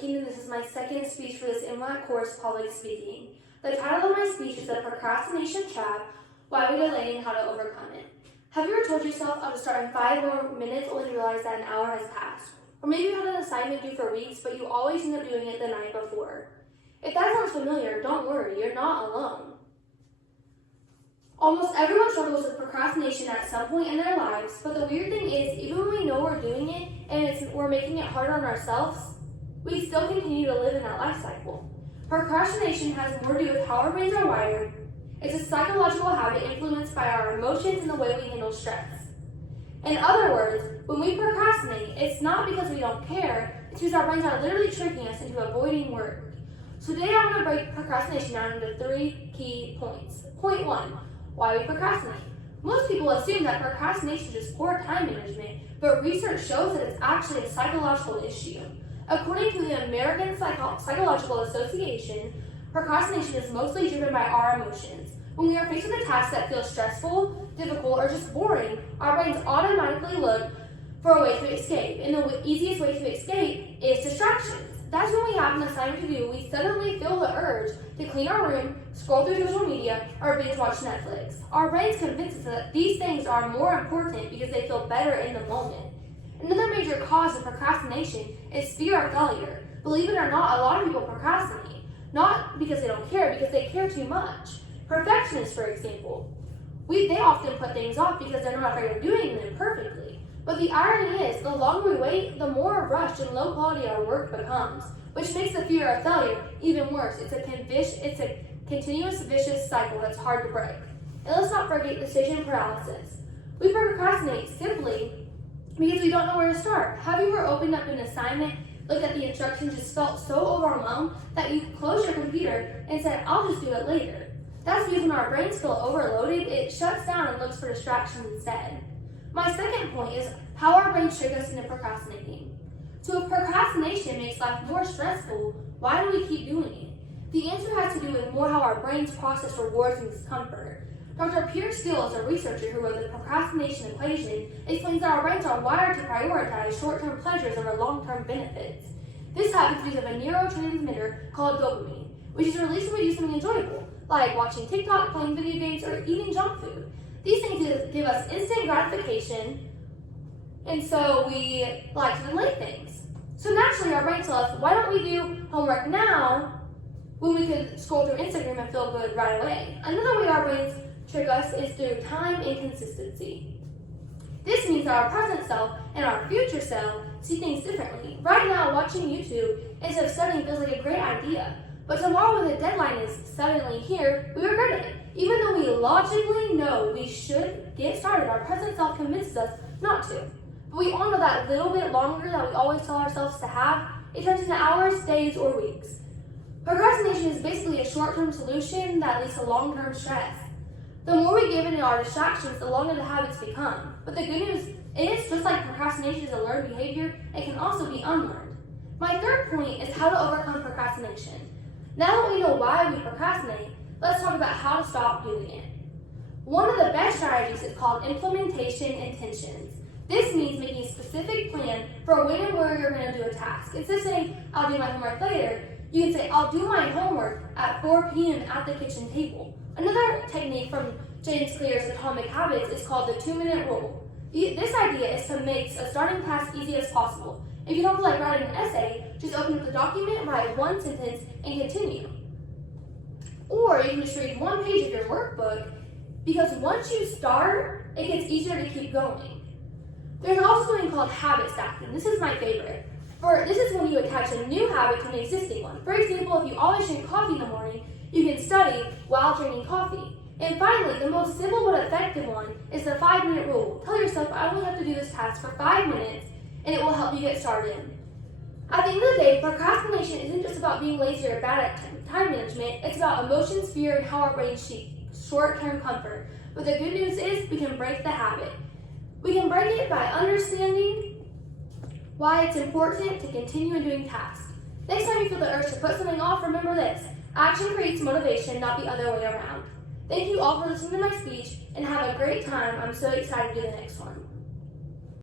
speaking, and this is my second speech for this NWACC course, Public Speaking. The title of my speech is The Procrastination Trap, Why We Delay and How to Overcome It. Have you ever told yourself, I'll just start in 5 more minutes, only to realize that an hour has passed? Or maybe you had an assignment due for weeks, but you always end up doing it the night before. If that sounds familiar, don't worry, you're not alone. Almost everyone struggles with procrastination at some point in their lives, but the weird thing is, even when we know we're doing it and we're making it harder on ourselves, we still continue to live in that life cycle. Procrastination has more to do with how our brains are wired. It's a psychological habit influenced by our emotions and the way we handle stress. In other words, when we procrastinate, it's not because we don't care, it's because our brains are literally tricking us into avoiding work. So today I'm going to break procrastination down into 3 key points. Point 1, why we procrastinate. Most people assume that procrastination is poor time management, but research shows that it's actually a psychological issue. According to the American Psychological Association, procrastination is mostly driven by our emotions. When we are faced with a task that feels stressful, difficult, or just boring, our brains automatically look for a way to escape, and the easiest way to escape is distractions. That's when we have an assignment to do, we suddenly feel the urge to clean our room, scroll through social media, or binge watch Netflix. Our brains convince us that these things are more important because they feel better in the moment. Another major cause of procrastination is fear of failure. Believe it or not, a lot of people procrastinate. Not because they don't care, because they care too much. Perfectionists, for example, they often put things off because they're not afraid of doing them perfectly. But the irony is, the longer we wait, the more rushed and low quality our work becomes, which makes the fear of failure even worse. It's a continuous vicious cycle that's hard to break. And let's not forget decision paralysis. We procrastinate simply because we don't know where to start. Have you ever opened up an assignment, looked at the instructions, just felt so overwhelmed that you closed your computer and said, I'll just do it later? That's because when our brains feel overloaded, it shuts down and looks for distractions instead. My second point is how our brains trick us into procrastinating. So if procrastination makes life more stressful, why do we keep doing it? The answer has to do with more how our brains process rewards and discomfort. Dr. Pierre Steele is a researcher who wrote the procrastination equation, explains that our brains are wired to prioritize short-term pleasures over long-term benefits. This happens because of a neurotransmitter called dopamine, which is released when we do something enjoyable, like watching TikTok, playing video games, or eating junk food. These things give us instant gratification, and so we like to delay things. So naturally, our brain tells us, why don't we do homework now when we could scroll through Instagram and feel good right away? Another way our brains trick us is through time inconsistency. This means that our present self and our future self see things differently. Right now, watching YouTube instead of studying feels like a great idea, but tomorrow when the deadline is suddenly here, we regret it. Even though we logically know we should get started, our present self convinces us not to. But we all know that little bit longer that we always tell ourselves to have, it turns into hours, days, or weeks. Procrastination is basically a short-term solution that leads to long-term stress. The more we give in our distractions, the longer the habits become. But the good news is, just like procrastination is a learned behavior, it can also be unlearned. My third point is how to overcome procrastination. Now that we know why we procrastinate, let's talk about how to stop doing it. One of the best strategies is called implementation intentions. This means making a specific plan for when and where you're going to do a task. Instead of saying, I'll do my homework later, you can say, I'll do my homework at 4 p.m. at the kitchen table. Another technique from James Clear's Atomic Habits is called the 2-minute rule. This idea is to make a starting task easy as possible. If you don't feel like writing an essay, just open up the document, write 1 sentence, and continue. Or you can just read 1 page of your workbook, because once you start, it gets easier to keep going. There's also something called habit stacking. This is my favorite. This is when you attach a new habit to an existing one. For example, if you always drink coffee in the morning, you can study while drinking coffee. And finally, the most simple but effective one is the 5-minute rule. Tell yourself, I only have to do this task for 5 minutes, and it will help you get started. At the end of the day, procrastination isn't just about being lazy or bad at time management. It's about emotions, fear, and how our brains seek short-term comfort. But the good news is we can break the habit. We can break it by understanding why it's important to continue in doing tasks. Next time you feel the urge to put something off, remember this: action creates motivation, not the other way around. Thank you all for listening to my speech, and have a great time. I'm so excited to do the next one.